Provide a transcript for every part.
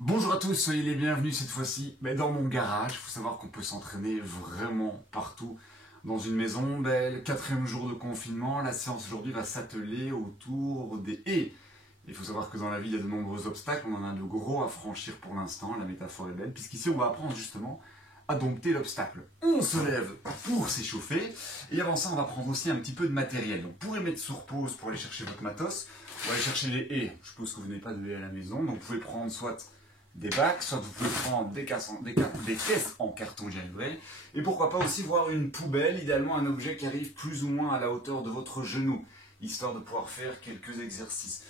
Bonjour à tous, soyez les bienvenus cette fois-ci dans mon garage. Il faut savoir qu'on peut s'entraîner vraiment partout dans une maison belle. 4e jour de confinement, la séance aujourd'hui va s'atteler autour des haies. Il faut savoir que dans la vie, il y a de nombreux obstacles, on en a de gros à franchir pour l'instant, la métaphore est belle, puisqu'ici on va apprendre justement à dompter l'obstacle. On se lève pour s'échauffer, et avant ça on va prendre aussi un petit peu de matériel. Donc pour les mettre sur pause, pour aller chercher votre matos, pour aller chercher les haies, je suppose que vous n'avez pas de haies à la maison, donc vous pouvez prendre soit des bacs, soit vous pouvez prendre des caisses en carton, j'y arriverai, et pourquoi pas aussi voir une poubelle, idéalement un objet qui arrive plus ou moins à la hauteur de votre genou, histoire de pouvoir faire quelques exercices.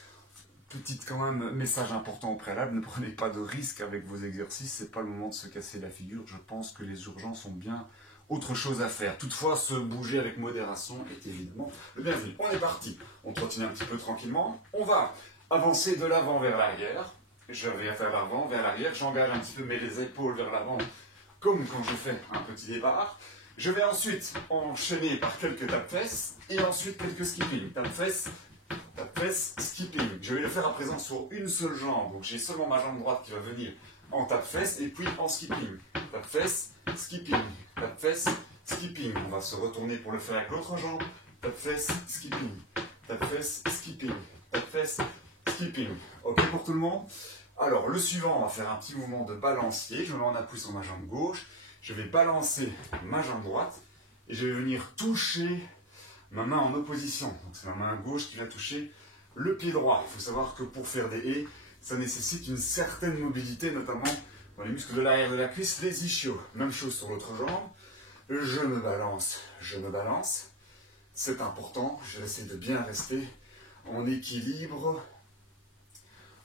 Petite quand même message important au préalable, ne prenez pas de risques avec vos exercices, c'est pas le moment de se casser la figure, je pense que les urgences ont bien autre chose à faire. Toutefois, se bouger avec modération est évidemment le bienvenu. On est parti, on continue un petit peu tranquillement, on va avancer de l'avant vers l'arrière, je vais faire l'avant vers l'arrière, j'engage un petit peu mes épaules vers l'avant, comme quand je fais un petit départ. Je vais ensuite enchaîner par quelques tape-fesses, et ensuite quelques skipping, tape-fesses, skipping. Je vais le faire à présent sur une seule jambe. Donc j'ai seulement ma jambe droite qui va venir en tape-fesse et puis en skipping. Tape-fesse, skipping. Tape-fesse, skipping. On va se retourner pour le faire avec l'autre jambe. Tape-fesse, skipping. Tape-fesse, skipping. Tape-fesse, skipping. Ok pour tout le monde? Alors le suivant, on va faire un petit mouvement de balancier. Je me mets en appui sur ma jambe gauche. Je vais balancer ma jambe droite et je vais venir toucher ma main en opposition, donc c'est ma main gauche qui va toucher le pied droit. Il faut savoir que pour faire des haies, ça nécessite une certaine mobilité, notamment dans les muscles de l'arrière de la cuisse, les ischios. Même chose sur l'autre jambe. Je me balance, c'est important, j'essaie de bien rester en équilibre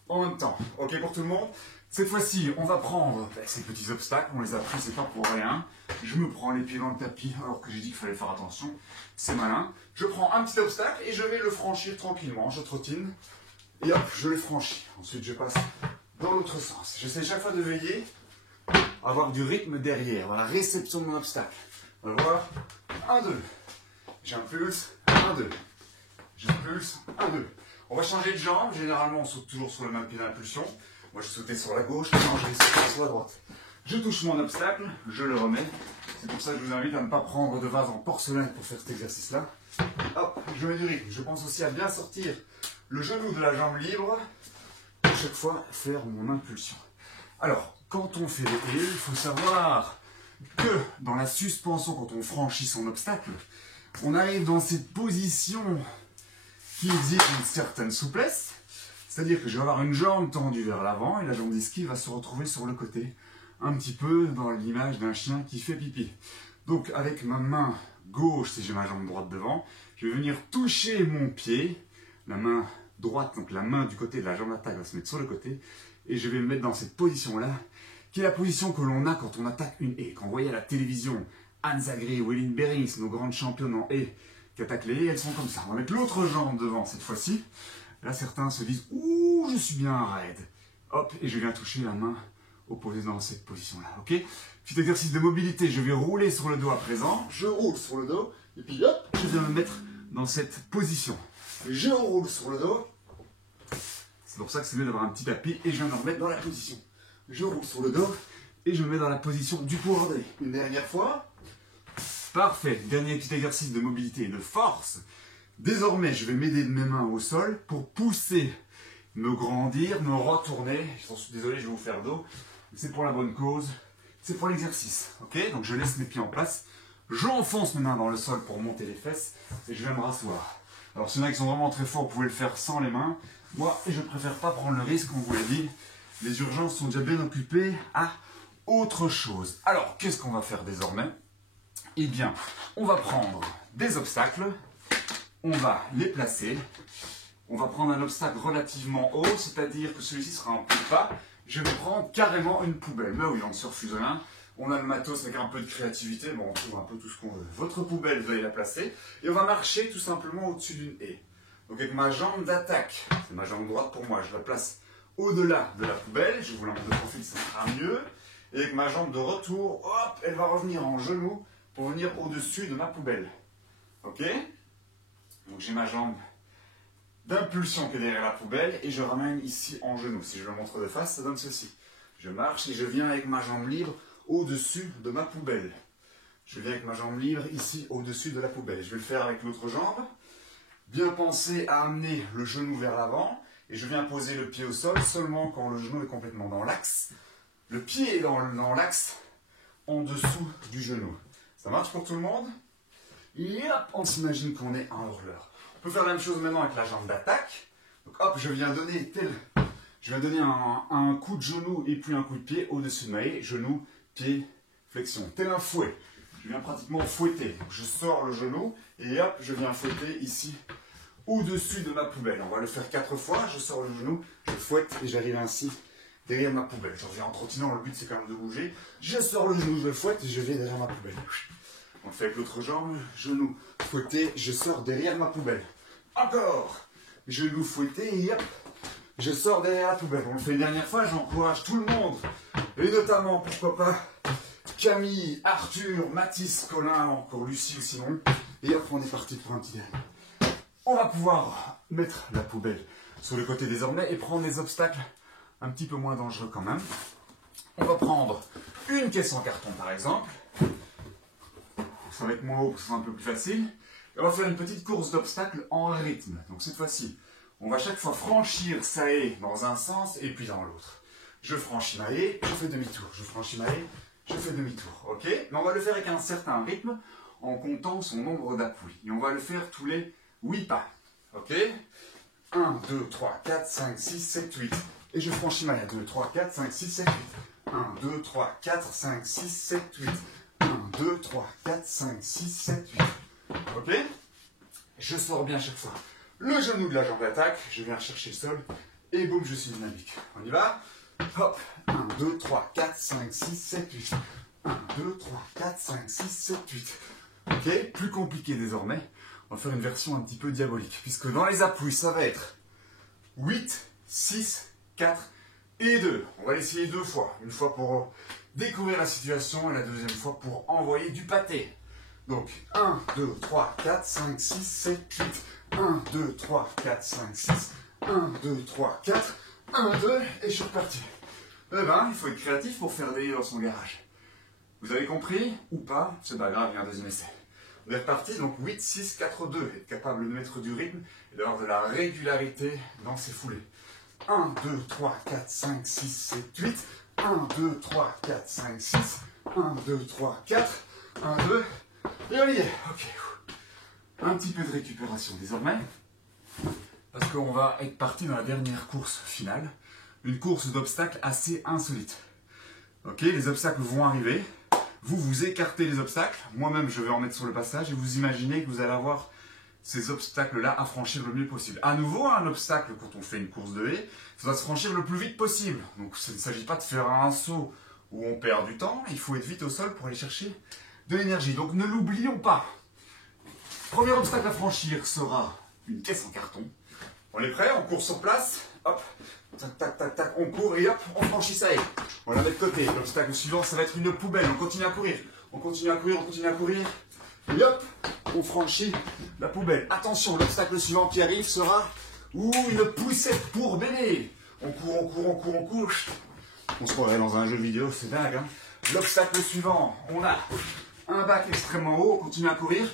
en même temps. Ok pour tout le monde? Cette fois-ci, on va prendre ces petits obstacles, on les a pris, c'est pas pour rien. Je me prends les pieds dans le tapis alors que j'ai dit qu'il fallait faire attention, c'est malin. Je prends un petit obstacle et je vais le franchir tranquillement, je trottine et hop, je le franchis. Ensuite, je passe dans l'autre sens. J'essaie chaque fois de veiller à avoir du rythme derrière, dans la réception de mon obstacle. On va voir, 1, 2, j'impulse, 1, 2, j'impulse, 1, 2. On va changer de jambe, généralement on saute toujours sur le même pied d'impulsion. Moi je sautais sur la gauche, maintenant je vais sauter sur la droite. Je touche mon obstacle, je le remets. C'est pour ça que je vous invite à ne pas prendre de vase en porcelaine pour faire cet exercice-là. Hop, je mets du rythme. Je pense aussi à bien sortir le genou de la jambe libre. À chaque fois, faire mon impulsion. Alors, quand on fait des haies, il faut savoir que dans la suspension, quand on franchit son obstacle, on arrive dans cette position qui exige une certaine souplesse. C'est-à-dire que je vais avoir une jambe tendue vers l'avant et la jambe d'esquive va se retrouver sur le côté. Un petit peu dans l'image d'un chien qui fait pipi. Donc avec ma main gauche, si j'ai ma jambe droite devant, je vais venir toucher mon pied. La main droite, donc la main du côté de la jambe d'attaque va se mettre sur le côté. Et je vais me mettre dans cette position-là, qui est la position que l'on a quand on attaque une haie. Quand vous voyez à la télévision, Anne Zagri, Wellin Berings, nos grandes championnes en haie, qui attaquent les haies, elles sont comme ça. On va mettre l'autre jambe devant cette fois-ci. Là, certains se disent « Ouh, je suis bien raide ». Hop, et je viens toucher la main opposée dans cette position-là, ok? Petit exercice de mobilité, je vais rouler sur le dos à présent. Je roule sur le dos, et puis hop, je viens me mettre dans cette position. Je roule sur le dos. C'est pour ça que c'est mieux d'avoir un petit tapis, et je viens me remettre dans la position. Je roule sur le dos, et je me mets dans la position du pouvoir d'aller. Une dernière fois. Parfait, dernier petit exercice de mobilité et de force. Désormais, je vais m'aider de mes mains au sol pour pousser, me grandir, me retourner. Je suis désolé, je vais vous faire dos. C'est pour la bonne cause, c'est pour l'exercice. Ok? Donc je laisse mes pieds en place, j'enfonce mes mains dans le sol pour monter les fesses et je vais me rasseoir. Alors s'il y en a qui sont vraiment très forts, vous pouvez le faire sans les mains. Moi, je préfère pas prendre le risque, on vous l'a dit. Les urgences sont déjà bien occupées à autre chose. Alors, qu'est-ce qu'on va faire désormais? Eh bien, on va prendre des obstacles. On va les placer, on va prendre un obstacle relativement haut, c'est-à-dire que celui-ci sera en plus bas. Je vais prendre carrément une poubelle. Mais oui, on ne se refuse rien. On a le matos avec un peu de créativité, bon, on trouve un peu tout ce qu'on veut. Votre poubelle, vous allez la placer, et on va marcher tout simplement au-dessus d'une haie. Donc avec ma jambe d'attaque, c'est ma jambe droite pour moi, je la place au-delà de la poubelle, je vous la montre de profil, ça sera mieux. Et avec ma jambe de retour, hop, elle va revenir en genou pour venir au-dessus de ma poubelle. Ok? Donc j'ai ma jambe d'impulsion qui est derrière la poubelle et je ramène ici en genou. Si je le montre de face, ça donne ceci. Je marche et je viens avec ma jambe libre au-dessus de ma poubelle. Je viens avec ma jambe libre ici au-dessus de la poubelle. Je vais le faire avec l'autre jambe. Bien penser à amener le genou vers l'avant. Et je viens poser le pied au sol seulement quand le genou est complètement dans l'axe. Le pied est dans l'axe en dessous du genou. Ça marche pour tout le monde? Et hop, on s'imagine qu'on est un hurleur. On peut faire la même chose maintenant avec la jambe d'attaque. Donc hop, je viens donner un coup de genou et puis un coup de pied au-dessus de ma haie. Genou, pied, flexion. Tel un fouet. Je viens pratiquement fouetter. Donc, je sors le genou et hop, je viens fouetter ici au-dessus de ma poubelle. On va le faire 4 fois. Je sors le genou, je fouette et j'arrive ainsi derrière ma poubelle. Je reviens en trottinant, le but c'est quand même de bouger. Je sors le genou, je le fouette et je vais derrière ma poubelle. On le fait avec l'autre jambe, genou fouetté, je sors derrière ma poubelle. Encore, genou fouetté et hop, je sors derrière la poubelle. On le fait une dernière fois, j'encourage tout le monde. Et notamment, pourquoi pas, Camille, Arthur, Mathis, Colin, encore Lucie ou Simon. Et hop, on est parti pour un petit dernier. On va pouvoir mettre la poubelle sur le côté désormais et prendre des obstacles un petit peu moins dangereux quand même. On va prendre une caisse en carton par exemple. Ça va être moins haut pour que ce soit un peu plus facile. Et on va faire une petite course d'obstacles en rythme. Donc cette fois-ci, on va chaque fois franchir sa haie dans un sens et puis dans l'autre. Je franchis ma haie, je fais demi-tour. Je franchis ma haie, je fais demi-tour. Ok? Mais on va le faire avec un certain rythme en comptant son nombre d'appuis. Et on va le faire tous les 8 pas. Ok? 1, 2, 3, 4, 5, 6, 7, 8. Et je franchis ma haie. 2, 3, 4, 5, 6, 7, 8. 1, 2, 3, 4, 5, 6, 7, 8. 1, 2, 3, 4, 5, 6, 7, 8. Ok? Je sors bien chaque fois le genou de la jambe d'attaque. Je viens chercher le sol. Et boum, je suis dynamique. On y va? Hop. 1, 2, 3, 4, 5, 6, 7, 8. 1, 2, 3, 4, 5, 6, 7, 8. Ok? Plus compliqué désormais. On va faire une version un petit peu diabolique. Puisque dans les appuis, ça va être 8, 6, 4 et 2. On va l'essayer 2 fois. Une fois pour découvrir la situation et la deuxième fois pour envoyer du pâté. Donc 1, 2, 3, 4, 5, 6, 7, 8. 1, 2, 3, 4, 5, 6. 1, 2, 3, 4. 1, 2 et je suis reparti. Eh ben, il faut être créatif pour faire des dans son garage. Vous avez compris ou pas? C'est pas grave, il y a un deuxième essai. On est reparti, donc 8, 6, 4, 2. Être capable de mettre du rythme et d'avoir de la régularité dans ses foulées. 1, 2, 3, 4, 5, 6, 7, 8. 1, 2, 3, 4, 5, 6. 1, 2, 3, 4. 1, 2. Et on y est. Ok. Un petit peu de récupération désormais. Parce qu'on va être parti dans la dernière course finale. Une course d'obstacles assez insolite. Ok, les obstacles vont arriver. Vous écartez les obstacles. Moi-même, je vais en mettre sur le passage. Et vous imaginez que vous allez avoir ces obstacles-là à franchir le mieux possible. À nouveau, un obstacle, quand on fait une course de haie, ça doit se franchir le plus vite possible. Donc, il ne s'agit pas de faire un saut où on perd du temps. Il faut être vite au sol pour aller chercher de l'énergie. Donc, ne l'oublions pas. Premier obstacle à franchir sera une caisse en carton. On est prêt? On court sur place. Hop. Tac, tac, tac, tac. On court et hop, on franchit ça. On la met de côté. L'obstacle suivant, ça va être une poubelle. On continue à courir. On continue à courir, on continue à courir. Et hop, on franchit la poubelle. Attention, l'obstacle suivant qui arrive sera une poussette pour bébé. On court, on court, on court, on court. On se croirait dans un jeu vidéo, c'est dingue. Hein. L'obstacle suivant, on a un bac extrêmement haut. On continue à courir.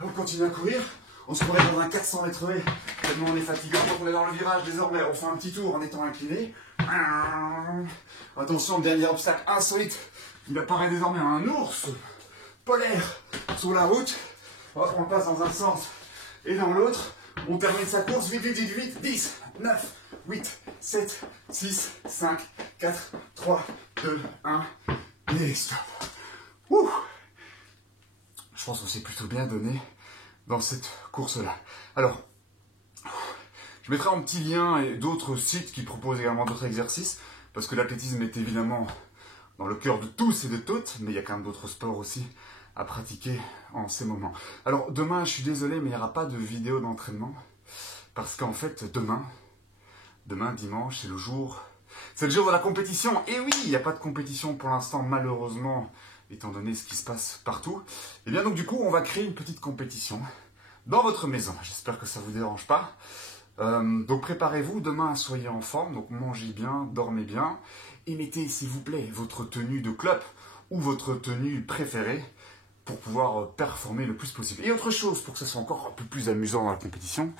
On continue à courir. On se croirait dans un 400 mètres haies. Tellement on est fatigué. Donc on est dans le virage désormais. On fait un petit tour en étant incliné. Attention, le dernier obstacle insolite. Il apparaît désormais un ours polaire sur la route. Hop, on passe dans un sens et dans l'autre. On termine sa course. Vite, vite, vite, vite. 10, 9, 8, 7, 6, 5, 4, 3, 2, 1. Et stop. Ouh. Je pense qu'on s'est plutôt bien donné dans cette course-là. Alors, je mettrai en petit lien d'autres sites qui proposent également d'autres exercices, parce que l'athlétisme est évidemment dans le cœur de tous et de toutes, mais il y a quand même d'autres sports aussi à pratiquer en ces moments. Alors, demain, je suis désolé, mais il n'y aura pas de vidéo d'entraînement, parce qu'en fait, demain, dimanche, c'est le jour de la compétition. Et oui, il n'y a pas de compétition pour l'instant, malheureusement, étant donné ce qui se passe partout. Et bien donc du coup, on va créer une petite compétition dans votre maison. J'espère que ça ne vous dérange pas. Donc préparez-vous, demain soyez en forme, donc mangez bien, dormez bien, et mettez s'il vous plaît votre tenue de club ou votre tenue préférée pour pouvoir performer le plus possible. Et autre chose, pour que ce soit encore un peu plus amusant dans la compétition,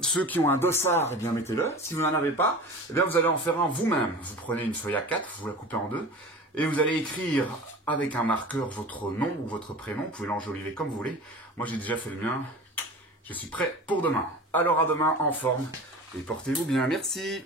ceux qui ont un dossard, eh bien mettez-le. Si vous n'en avez pas, eh bien vous allez en faire un vous-même. Vous prenez une feuille A4, vous la coupez en deux, et vous allez écrire avec un marqueur votre nom ou votre prénom. Vous pouvez l'enjoliver comme vous voulez. Moi j'ai déjà fait le mien. Je suis prêt pour demain. Alors à demain en forme et portez-vous bien. Merci.